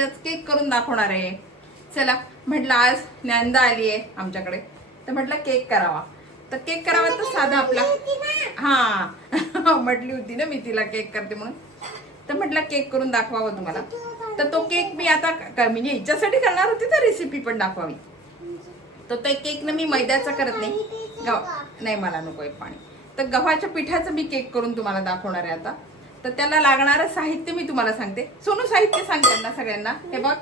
आज केक करून दाखवणार आहे. चला म्हटलं आज ज्ञानदा आली आहे आमच्याकडे, तर म्हटलं केक करावा. तर केक करावा तर साधा आपला, हा म्हटली होती ना मी तिला केक करते म्हणून. तर म्हटलं केक करून दाखवावा तुम्हाला. तर तो केक मी आता म्हणजे हिच्यासाठी करणार होती, तर रेसिपी पण दाखवावी. तर ते केक ना मी मैद्याचा करत नाही, मला नको आहे पाणी. तर गव्हाच्या पिठाचं मी केक करून तुम्हाला दाखवणार आहे आता. तर त्याला लागणारं साहित्य मी तुम्हाला सांगते. सोनू साहित्य सांग त्यांना सगळ्यांना. हे बघ,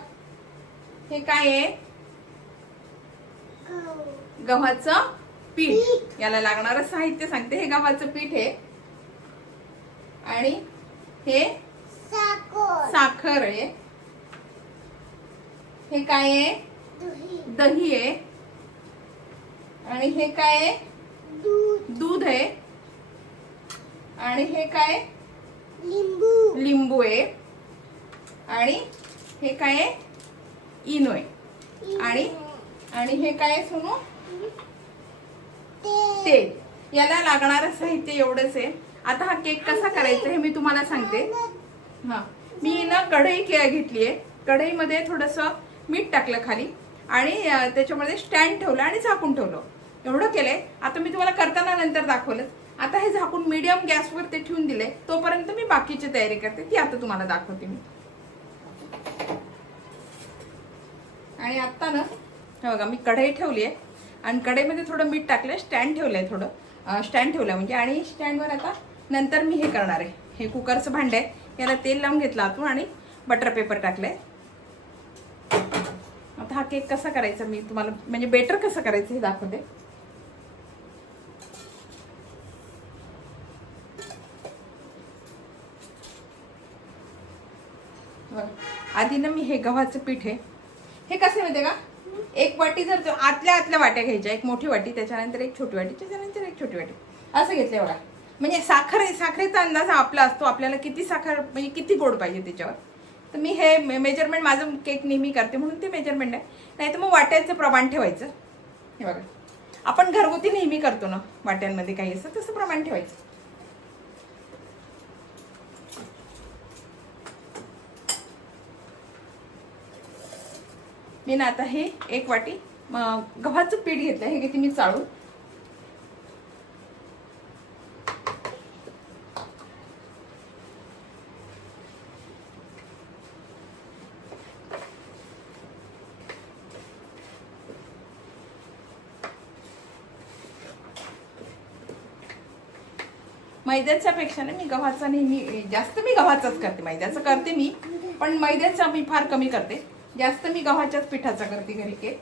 हे काय आहे? गव्हाचं पीठ. याला लागणारं साहित्य सांगते. हे गव्हाचं पीठ आहे आणि हे साखर आहे. हे काय आहे? दही आहे. आणि हे काय आहे? दूध आहे. आणि हे काय? लिंबू आहे. आणि हे काय आहे? इनो आहे. आणि हे काय सोनू? तेल. याला लागणारं साहित्य एवढंच आहे. आता हा केक कसा करायचा हे मी तुम्हाला सांगते. मी ना कढई घेतलीये. कढईमध्ये थोडस मीठ टाकलं खाली आणि त्याच्यामध्ये स्टँड ठेवलं आणि झाकून ठेवलं. एवढं केलंय. आता मी तुम्हाला करताना नंतर दाखवलं. आता हे झाकून मीडियम गॅसवर ते ठेवून दिले. तोपर्यंत मी बाकीची तयारी करते, ती आता तुम्हाला दाखवते मी. आणि आता ना हे बघा, मी कढई ठेवली आहे आणि कढईमध्ये थोडं मीठ टाकलंय, स्टँड ठेवलंय, थोडं स्टँड ठेवलं म्हणजे. आणि स्टँडवर आता नंतर मी हे करणार आहे. हे कुकरचं भांड आहे, याला तेल लावून घेतलं आतून आणि बटर पेपर टाकलंय. आता हा केक कसा करायचा मी तुम्हाला, म्हणजे बेटर कसं करायचं हे दाखवते. आधी ना मी हे गव्हाचं पीठ आहे, हे कसं माहितीये का, एक वाटी जर आतल्या वाट्या घ्यायच्या, एक मोठी वाटी, त्याच्यानंतर एक छोटी वाटी, त्याच्यानंतर एक छोटी वाटी, असं घेतलं बघा. म्हणजे साखरेचा अंदाज आपला असतो, आपल्याला किती साखर म्हणजे किती गोड पाहिजे त्याच्यावर. तर मी हे मेजरमेंट माझं केक नेहमी करते म्हणून ते मेजरमेंट आहे. नाही तर मग वाट्याचं प्रमाण ठेवायचं. हे बघा, आपण घरगुती नेहमी करतो ना वाट्यांमध्ये काही असं, तसं प्रमाण ठेवायचं. मी ना आता हे एक वाटी गव्हाचं पीठ घेतलं. हे घेते मी चाळून. मैद्याच्या पेक्षा ना मी गव्हाचा नेहमी जास्त, मी गव्हाचाच करते. मैद्याचं करते मी, पण मैद्याचा मी फार कमी करते. जास्त मी गव्हाच्याच पिठाचा करते घरी केक.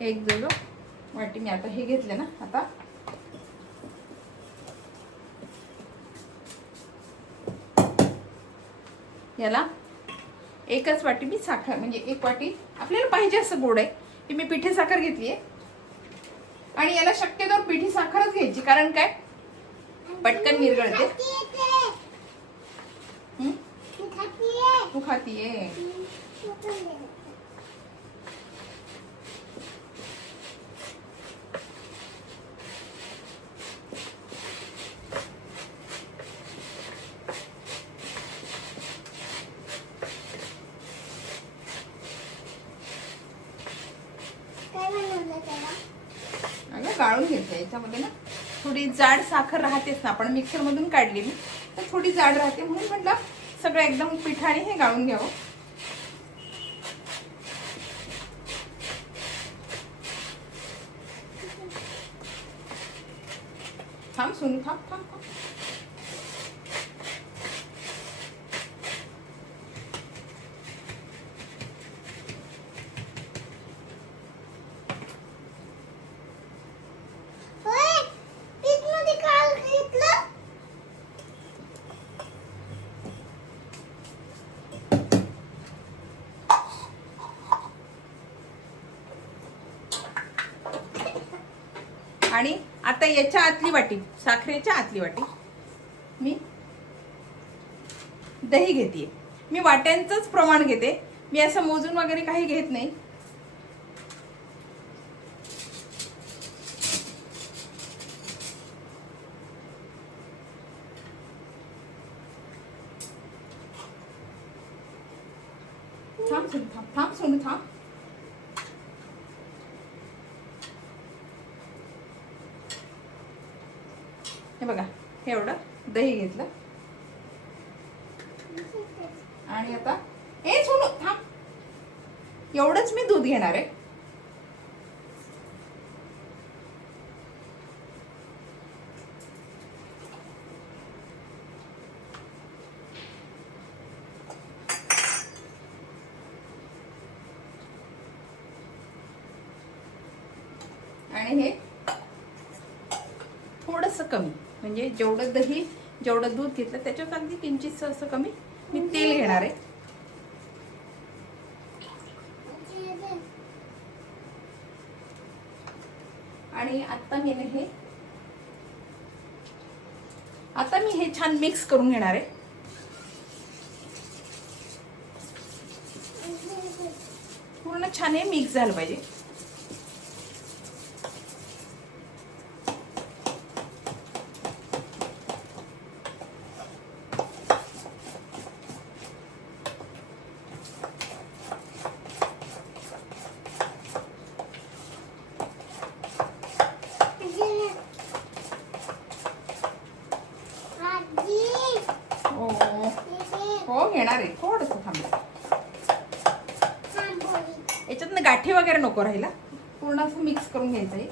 एक दोन वाटी मी आता हे घेतले ना. आता याला एकच वाटी मी साखर, म्हणजे एक वाटी आपल्याला पाहिजे असं गोड आहे, की मी पिठी साखर घेतली आहे. आणि याला शक्यतो पिठी साखरच घ्यायची, कारण काय पटकन विरघळते. तू खातीये? गाळून घेतलं. याच्यामध्ये ना थोडी जाड साखर राहतेच ना, आपण मिक्सर मधून काढलेली, तर थोडी जाड राहते म्हणून म्हटलं सगळं एकदम पिठाने हे गाळून घ्यावं. थांब सोनू, थांब. आणि आता याच्या आतली वाटी, साखरेच्या आतली वाटी मी दही घेते. मी वाट्यांचंच प्रमाण घेते, मी असं मोजून वगैरे काही घेत नाही. थांब सोनू थांब. हे बघा, एवढं दही घेतलं आणि आता सोनू थांब, एवढंच मी दूध घेणार आहे. आणि हे थोडंसं कमी, म्हणजे जेवढं दही जेवढं दूध घेतलं त्याच्यात अगदी किंचित असं कमी मी तेल घेणार आहे. आणि आता मी हे छान मिक्स करून घेणार आहे. पूर्ण छान हे मिक्स झालं पाहिजे. हो घेणार आहे, थोडंसं थांबलं. याच्यातनं गाठी वगैरे नको राहिला, पूर्ण असं मिक्स करून घ्यायचं आहे.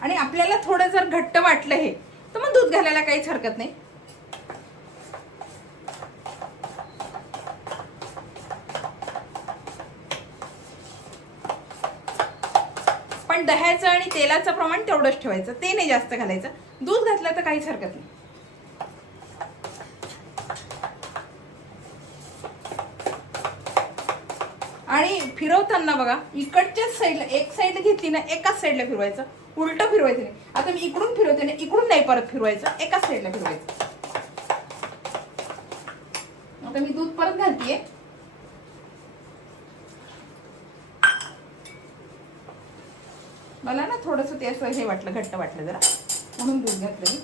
आणि आपल्याला थोडं जर घट्ट वाटलं हे तर मग दूध घालायला काहीच हरकत नाही. पण दह्याचं आणि तेलाचं प्रमाण तेवढंच ठेवायचं, ते नाही जास्त घालायचं. दूध घातलं तर काहीच हरकत नाही. आणि फिरवताना बघा, इकडच्या साईडला एक साईड घेतली ना, एकाच साईडला फिरवायचं, उलटं फिरवायचं नाही. आता मी इकडून फिरवते ना, इकडून नाही परत फिरवायचं, एकाच साईडला फिरवायचं. आता मी दूध परत घालतीये. मला ना थोडंसं ते असं हे वाटलं, घट्ट वाटलं जरा, म्हणून दूध घातलं मी.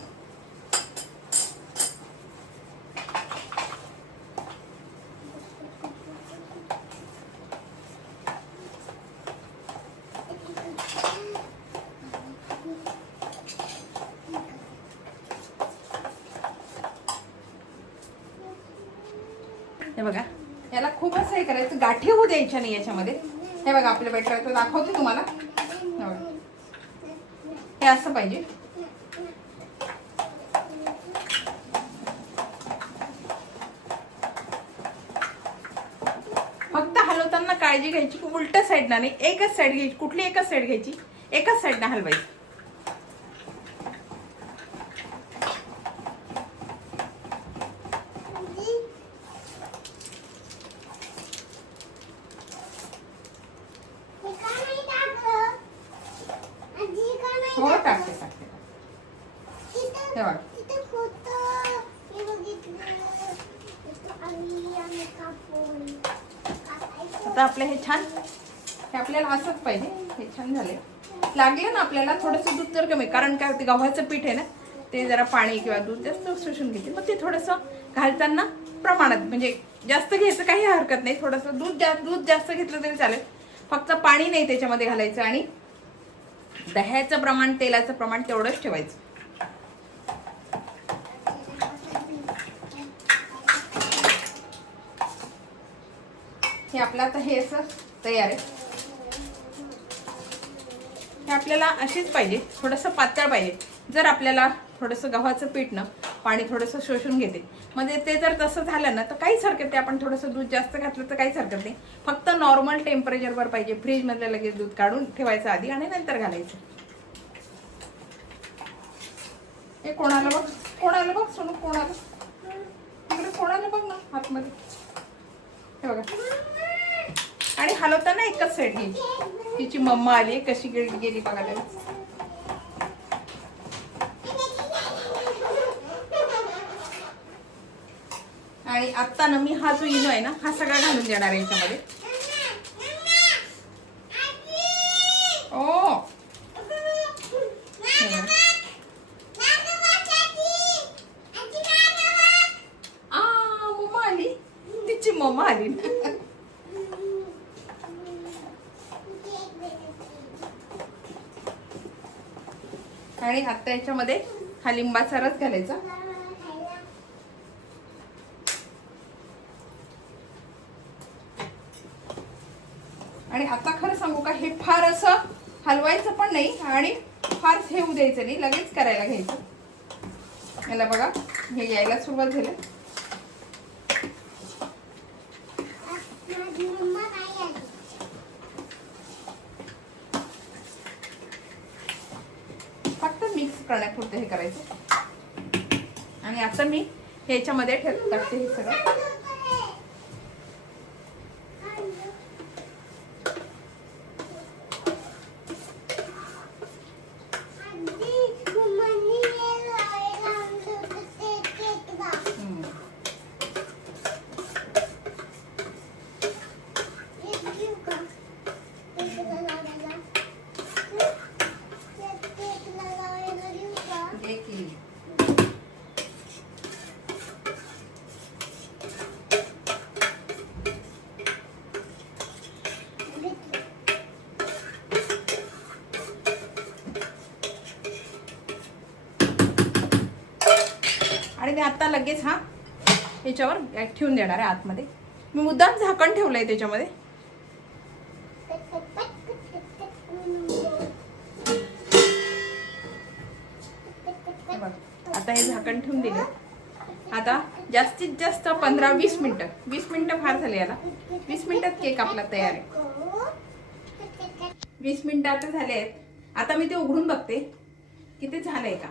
हे बघा, याला खूप असं हे करायचं, गाठी होऊ द्यायच्या नाही याच्यामध्ये. हे बघा आपलं बॅटर आहे, दाखवते तुम्हाला. हे असं पाहिजे. फक्त हलवताना काळजी घ्यायची की उलट्या साईडना नाही, एकच साईड घ्यायची. कुठली एकच साईड घ्यायची, एकाच साईडना हलवायची. हो टाकते टाकते. हे बघा, आता आपलं हे छान, हे आपल्याला असंच पाहिजे. हे छान झाले. लागले ना आपल्याला थोडंसं दूध तर कमी, कारण काय होते, गव्हाचं पीठ आहे ना, ते जरा पाणी किंवा दूध जास्त शोषून घेते. मग ते थोडंसं घालताना प्रमाणात, म्हणजे जास्त घ्यायचं काही हरकत नाही. थोडंसं दूध जास्त घेतलं तरी चालेल, फक्त पाणी नाही त्याच्यामध्ये घालायचं. आणि दह्याचं प्रमाण, तेलाचं प्रमाण तेवढंच ठेवायचं. हे आपलं आता हे असं तयार आहे. हे आपल्याला अशीच पाहिजे, थोडंसं पातळ पाहिजे. जर आपल्याला थोडंसं गव्हाचं पीठ ना पाणी थोडंसं शोषून घेते, म्हणजे ते जर तसं झालं ना तर काहीच हरकत नाही. आपण थोडंसं दूध जास्त घातलं तर काहीच हरकत नाही. फक्त नॉर्मल टेम्परेचरवर पाहिजे. फ्रीजमधलं लगेच दूध काढून ठेवायचं आधी आणि नंतर घालायचं. हे कोणाला बघ सोनू, कोणाला तिकडे, कोणाला बघ ना आतमध्ये. हे बघा, आणि हलवताना एकच साईड घ्यायची. तिची मम्मा आली कशी गेली बघा लगेच. आणि आता ना मी हा जो इनो आहे ना हा सगळा घालून देणार आहे याच्यामध्ये. ओ मम्मा आली, तिची मम्मा आली. आणि आता याच्यामध्ये हा लिंबाचा रस घालायचा. आणि आता खरं सांगू का, हे फार असं हलवायचं पण नाही आणि फार ठेवू द्यायचं नाही, लगेच करायला घ्यायचं. याला बघा हे यायला सुरुवात झाली. फक्त मिक्स करण्यापुरतं हे करायचं. आणि आता मी ह्याच्यामध्ये टाकते हे सगळं. आणि मी आता लगेच हा याच्यावर ठेवून देणार आहे आतमध्ये. मी मुद्दाम झाकण ठेवलंय त्याच्यामध्ये. आता हे झाकण ठेवून दिले. आता जास्तीत जास्त 15-20 मिनिटं, 20 मिनिटं फार झाले याला. 20 मिनिटात केक आपला तयार आहे. 20 मिनिटं आता झाले आहेत. आता मी ते उघडून बघते की ते झालंय का.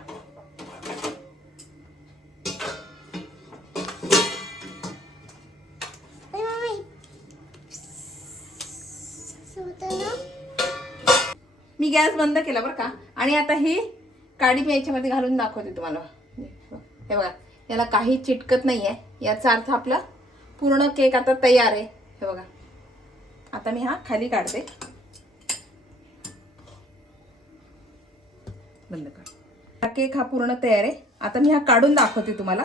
मी गॅस बंद केला बरं का. आणि आता ही काडी मी याच्यामध्ये घालून दाखवते तुम्हाला. हे बघा, याला काही चिटकत नाहीये, याचा अर्थ आपला पूर्ण केक आता तयार आहे. हे बघा, आता मी हा खाली काढते. बंद कर. हा केक हा पूर्ण तयार आहे. आता मी हा काढून दाखवते तुम्हाला.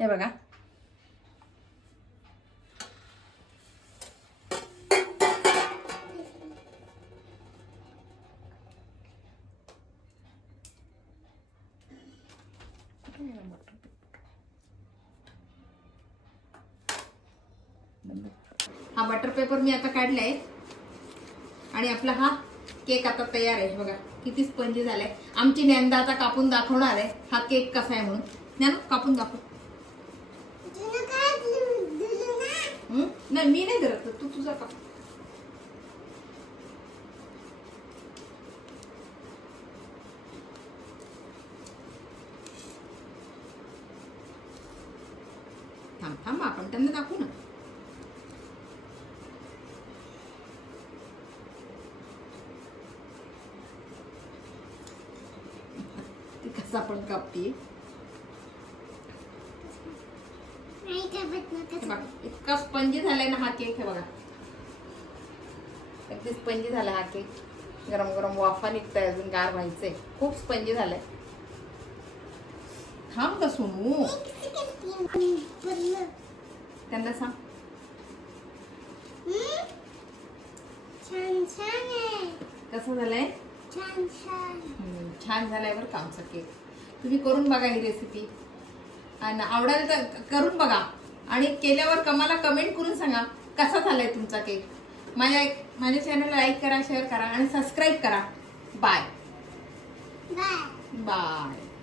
हे बघा, हा बटर पेपर मी आता काढलाय. आणि आपला हा केक आता तयार आहे. बघा किती स्पंजी झालाय. आमची ज्ञानदा आता कापून दाखवणार आहे हा केक कसा आहे म्हणून. ज्ञान कापून दाखव. नाही मी नाही करत, तू तुझा काप. थांब थांब, आपण त्यांना दाखवू ना. कसा पण कापते. इतका स्पंजी झालाय ना हा केक. हे बघा, अगदी स्पंजी झाला हा केक. गरम गरम वाफा निघताय, अजून गार व्हायचंय. खूप स्पंजी झालाय. थांब का सोनू, त्यांना सांग. कसं झालंय? छान झालाय बरं का आमचा केक. तुम्ही करून बघा ही रेसिपी. आणि आवडायला तर करून बघा. आणि केल्यावर मला कमेंट करून सांगा कसा झालाय तुमचा केक. माझ्या चॅनलला लाईक करा, शेअर करा आणि सबस्क्राईब करा. Bye bye.